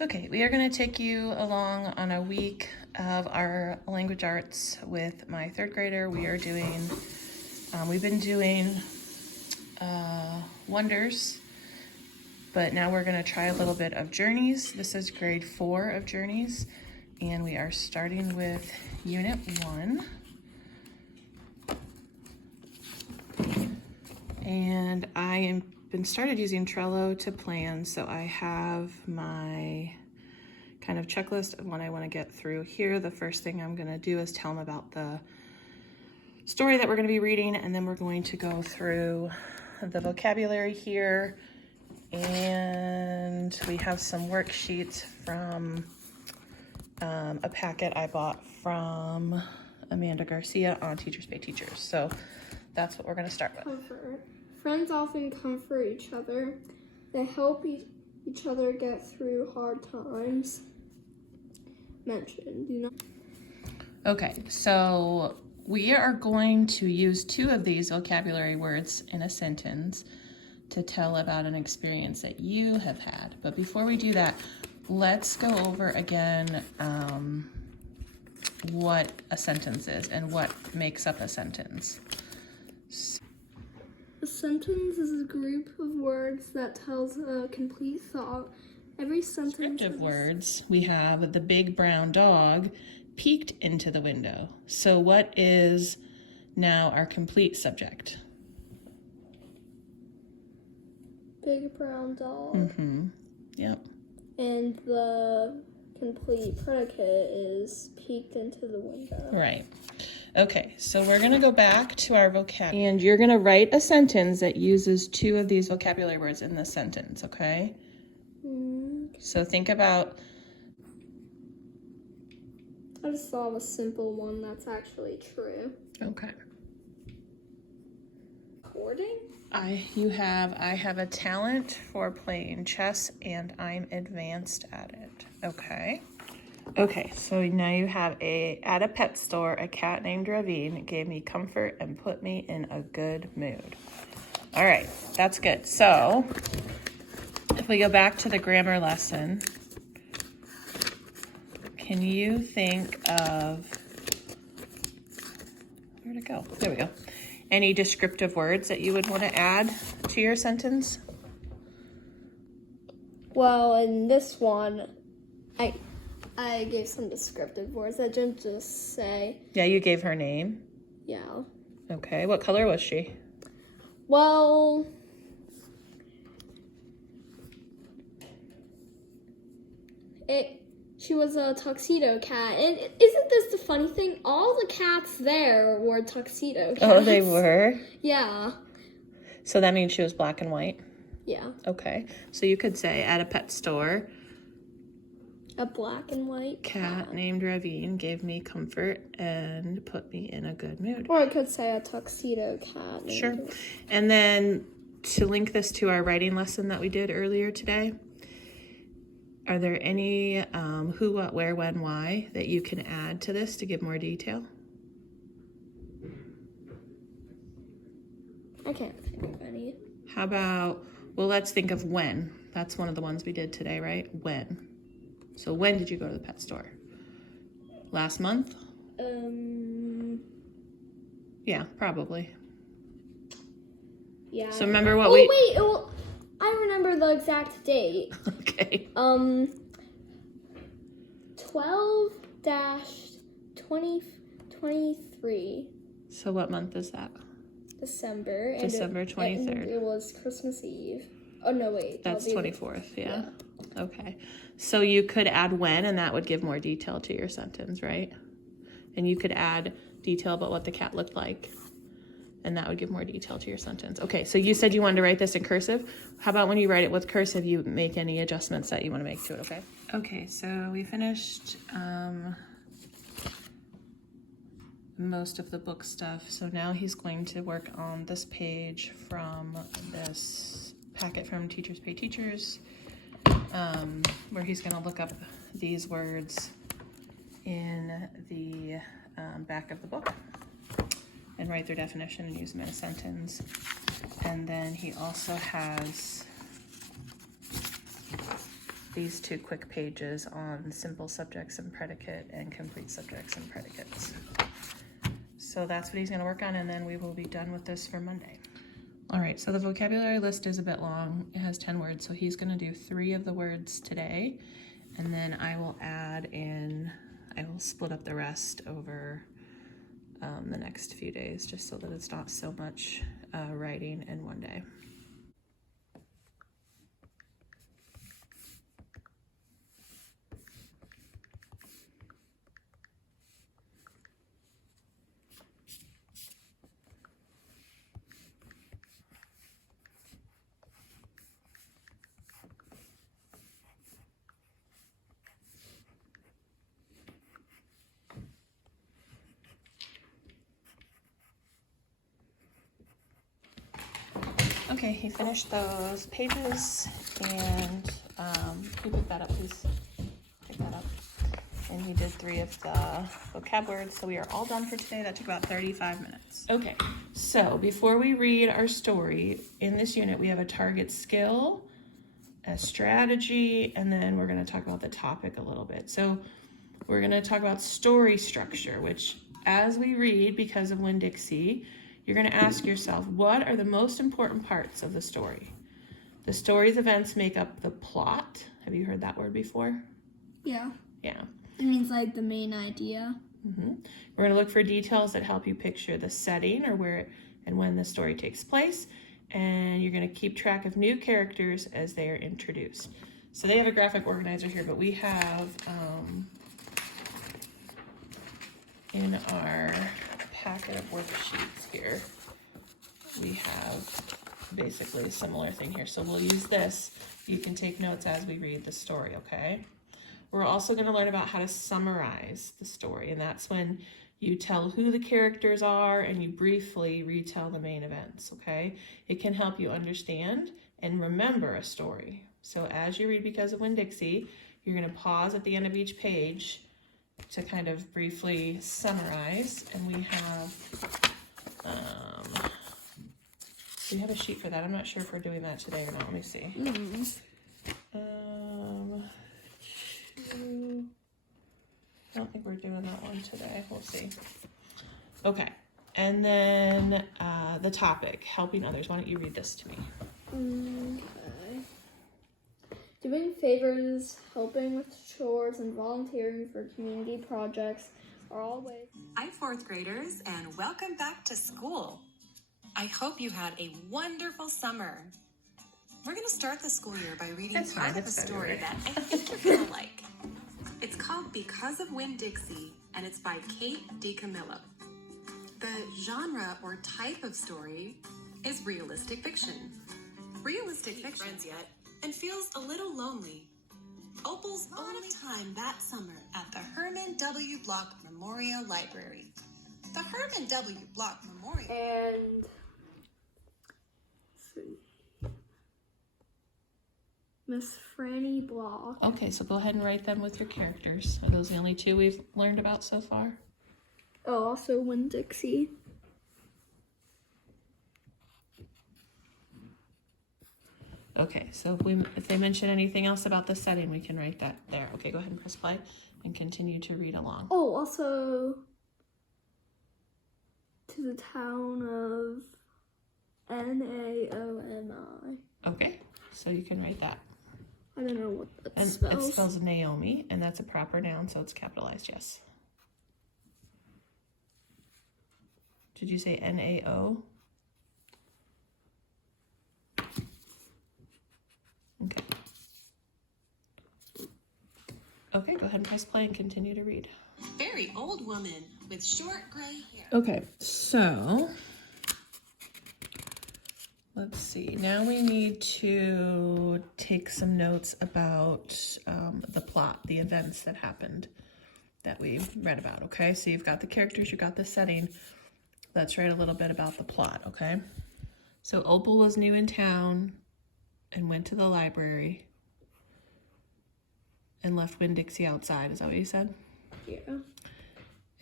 Okay, we are going to take you along on a week of our language arts with my third grader. We are doing, we've been doing wonders, but now we're going to try a little bit of journeys. This is grade 4 of journeys, and we are starting with unit 1. And I am been started using Trello to plan, so I have my kind of checklist of what I want to get through here. The first thing I'm going to do is tell them about the story that we're going to be reading, and then we're going to go through the vocabulary here, and we have some worksheets from a packet I bought from Amanda Garcia on Teachers Pay Teachers. So that's what we're going to start with. Comfort. Friends often comfort each other. They help each other get through hard times. Mentioned, you know. Okay, so we are going to use 2 of these vocabulary words in a sentence to tell about an experience that you have had. But before we do that, let's go over again what a sentence is and what makes up a sentence. A sentence is a group of words that tells a complete thought. Every sentence. Descriptive words, we have the big brown dog peeked into the window. So what is now our complete subject? Big brown dog. Mm-hmm. Yep. And the complete predicate is peeked into the window. Right. Okay, so we're going to go back to our vocabulary. And you're going to write a sentence that uses 2 of these vocabulary words in the sentence, okay? So think about... I just thought of a simple one that's actually true. Okay. Recording? I have a talent for playing chess, and I'm advanced at it. Okay. Okay, so now you have at a pet store, a cat named Ravine gave me comfort and put me in a good mood. All right, that's good. So if we go back to the grammar lesson, can you think of, where'd it go? There we go. Any descriptive words that you would want to add to your sentence? Well, in this one, I gave some descriptive words. I didn't just say. Yeah, you gave her name. Yeah. Okay, what color was she? Well, she was a tuxedo cat. And isn't this the funny thing? All the cats there were tuxedo cats. Oh, they were? Yeah. So that means she was black and white? Yeah. Okay, so you could say at a pet store, a black and white cat named Ravine gave me comfort and put me in a good mood. Or I could say a tuxedo cat. Sure. And then to link this to our writing lesson that we did earlier today, are there any who, what, where, when, why that you can add to this to give more detail? I can't think of any. How about, well, let's think of when. That's one of the ones we did today, right? When. So when did you go to the pet store? Last month? Yeah, probably. Yeah. So remember what I remember the exact date. Okay. 12-2023. So what month is that? December. December 23rd. And it was Christmas Eve. Oh, no, wait. That's 24th, yeah. Okay. So you could add when, and that would give more detail to your sentence, right? And you could add detail about what the cat looked like, and that would give more detail to your sentence. Okay, so you said you wanted to write this in cursive. How about when you write it with cursive, you make any adjustments that you want to make to it, okay? Okay, so we finished most of the book stuff. So now he's going to work on this page from this packet from Teachers Pay Teachers, where he's going to look up these words in the back of the book and write their definition and use them in a sentence. And then he also has these 2 quick pages on simple subjects and predicate and complete subjects and predicates. So that's what he's going to work on, and then we will be done with this for Monday. All right, so the vocabulary list is a bit long. It has 10 words, so he's going to do 3 of the words today, and then I will split up the rest over the next few days, just so that it's not so much writing in one day. Okay, he finished those pages, and can you pick that up, please? Pick that up. And he did 3 of the vocab words, so we are all done for today. That took about 35 minutes. Okay, so before we read our story, in this unit we have a target skill, a strategy, and then we're going to talk about the topic a little bit. So we're going to talk about story structure, which as we read, because of Winn-Dixie, you're going to ask yourself, what are the most important parts of the story? The story's events make up the plot. Have you heard that word before? Yeah. Yeah. It means like the main idea. Mm-hmm. We're going to look for details that help you picture the setting or where and when the story takes place. And you're going to keep track of new characters as they are introduced. So they have a graphic organizer here, but we have in our packet of worksheets here, we have basically a similar thing here. So we'll use this. You can take notes as we read the story, okay? We're also going to learn about how to summarize the story, and that's when you tell who the characters are and you briefly retell the main events, okay? It can help you understand and remember a story. So as you read Because of Winn-Dixie, you're going to pause at the end of each page to kind of briefly summarize, and we have a sheet for that. I'm not sure if we're doing that today or not. Let me see. I don't think we're doing that one today. We'll see. Okay, and then the topic, helping others. Why don't you read this to me? Okay. Doing favors, helping with chores, and volunteering for community projects are all ways. Hi, 4th graders, and welcome back to school. I hope you had a wonderful summer. We're going to start the school year by reading part of a story that I think you're going to like. It's called Because of Winn-Dixie, and it's by Kate DiCamillo. The genre or type of story is realistic fiction. Realistic fiction yet and feels a little lonely. Opal's only time that summer at the Herman W. Block Memorial Library. The Herman W. Block Memorial. And Miss Franny Block. Okay, so go ahead and write them with your characters. Are those the only 2 we've learned about so far? Oh, also Winn-Dixie. Okay, so if they mention anything else about the setting, we can write that there. Okay, go ahead and press play and continue to read along. Oh, also to the town of Naomi. Okay, so you can write that. I don't know what that And spells. it spells Naomi, and that's a proper noun, so it's capitalized, yes. Did you say N-A-O? Okay. Okay, go ahead and press play and continue to read. Very old woman with short gray hair. Okay, so let's see. Now we need to take some notes about the plot, the events that happened that we read about, okay? So you've got the characters, you've got the setting. Let's write a little bit about the plot, okay? So Opal was new in town and went to the library and left Winn-Dixie outside. Is that what you said? Yeah.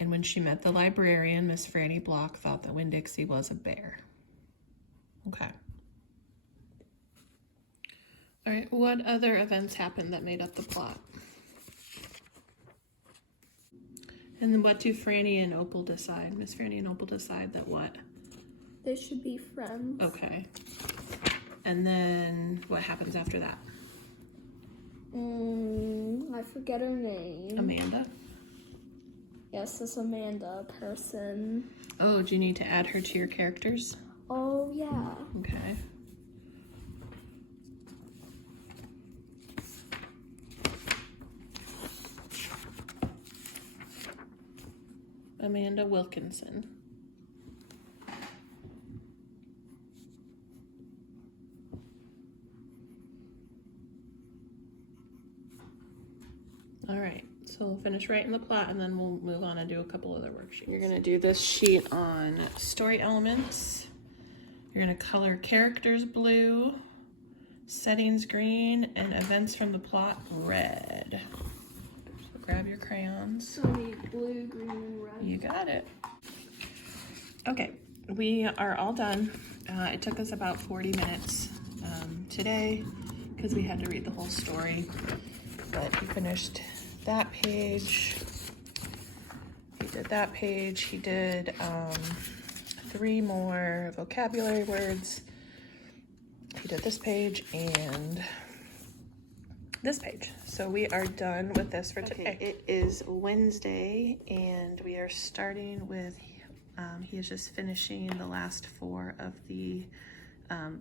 And when she met the librarian, Miss Franny Block thought that Winn-Dixie was a bear. Okay. All right, what other events happened that made up the plot? And then what do Franny and Opal decide? Miss Franny and Opal decide that what? They should be friends. Okay. And then what happens after that? I forget her name. Amanda? Yes, this Amanda person. Oh, do you need to add her to your characters? Oh, yeah. Okay. Amanda Wilkinson. All right, so we'll finish writing the plot and then we'll move on and do a couple other worksheets. You're gonna do this sheet on story elements. You're gonna color characters blue, settings green, and events from the plot red. So grab your crayons. So I need blue, green, and red. You got it. Okay, we are all done. It took us about 40 minutes today because we had to read the whole story, but he finished that page. He did that page. He did 3 more vocabulary words. He did this page and this page. So we are done with this for today. It is Wednesday and we are starting with, he is just finishing the last 4 of the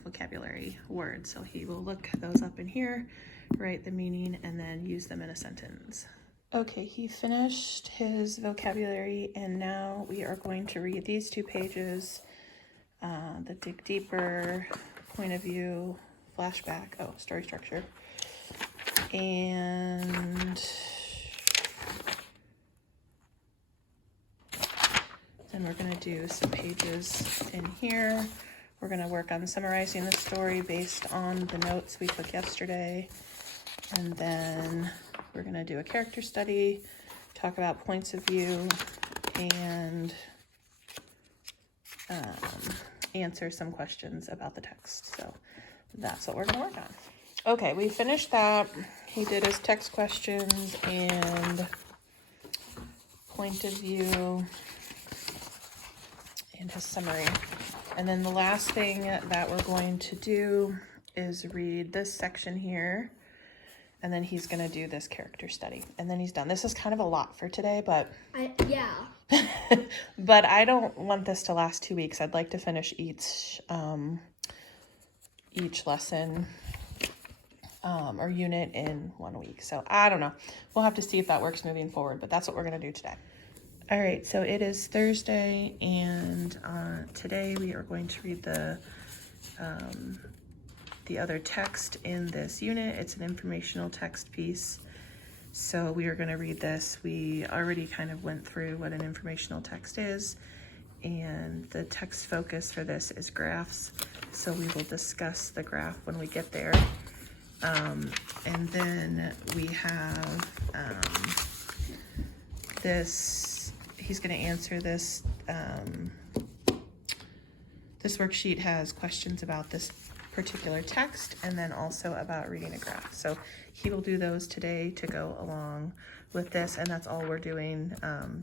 vocabulary words. So he will look those up in here, write the meaning, and then use them in a sentence. Okay, he finished his vocabulary and now we are going to read these 2 pages, the dig deeper, point of view, flashback, story structure. And then we're going to do some pages in here. We're going to work on summarizing the story based on the notes we took yesterday. And then we're going to do a character study, talk about points of view, and answer some questions about the text. So that's what we're going to work on. Okay, we finished that. He did his text questions and point of view and his summary. And then the last thing that we're going to do is read this section here. And then he's going to do this character study. And then he's done. This is kind of a lot for today, but... Yeah. But I don't want this to last 2 weeks. I'd like to finish each lesson or unit in 1 week. So I don't know. We'll have to see if that works moving forward, but that's what we're going to do today. All right, so it is Thursday, and today we are going to read the other text in this unit. It's an informational text piece. So we are going to read this. We already kind of went through what an informational text is, and the text focus for this is graphs. So we will discuss the graph when we get there. And then we have this, he's going to answer this. This worksheet has questions about this particular text and then also about reading a graph. So he will do those today to go along with this, and that's all we're doing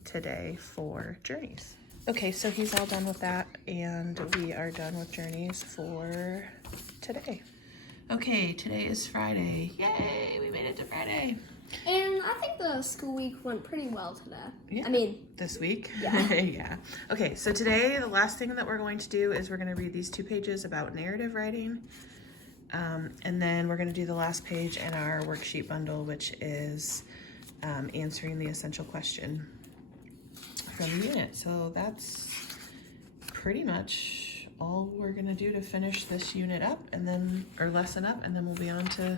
today for Journeys. Okay, so he's all done with that, and we are done with Journeys for today. Okay, today is Friday. Yay, we made it to Friday. And I think the school week went pretty well today. Yeah. I mean, this week? Yeah. Yeah. Okay, so today, the last thing that we're going to do is we're going to read these 2 pages about narrative writing. And then we're going to do the last page in our worksheet bundle, which is answering the essential question from the unit. So that's pretty much all we're going to do to finish this unit up, and then, or lesson up, and then we'll be on to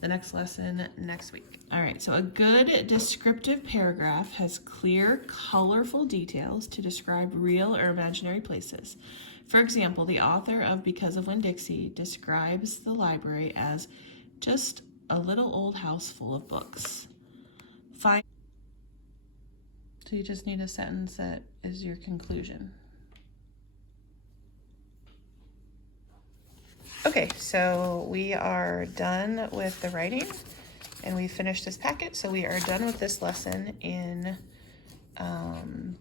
the next lesson next week. All right, so a good descriptive paragraph has clear, colorful details to describe real or imaginary places. For example, the author of Because of Winn-Dixie describes the library as just a little old house full of books. Fine. So you just need a sentence that is your conclusion. Okay, so we are done with the writing and we finished this packet. So we are done with this lesson in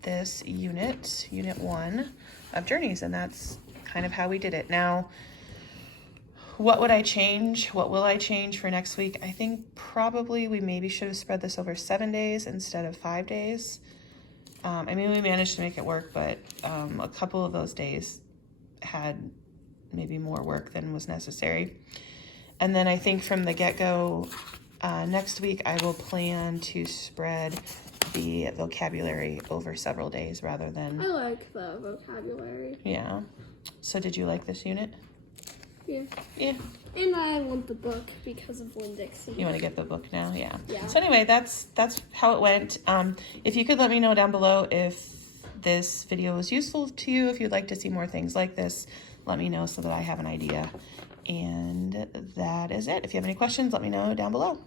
this unit 1 of journeys, and that's kind of how we did it. Now, what would I change? What will I change for next week? I think probably we maybe should have spread this over 7 days instead of 5 days. I mean, we managed to make it work, but a couple of those days had maybe more work than was necessary. And then I think from the get-go, next week I will plan to spread the vocabulary over several days rather than... I like the vocabulary. Yeah. So did you like this unit? Yeah. Yeah. And I want the book because of Winn-Dixie. You want to get the book now? Yeah. Yeah. So anyway, that's how it went. If you could let me know down below if this video was useful to you, if you'd like to see more things like this, let me know so that I have an idea. And that is it. If you have any questions, let me know down below.